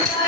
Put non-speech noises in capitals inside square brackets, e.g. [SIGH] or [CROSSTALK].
Thank [LAUGHS] you.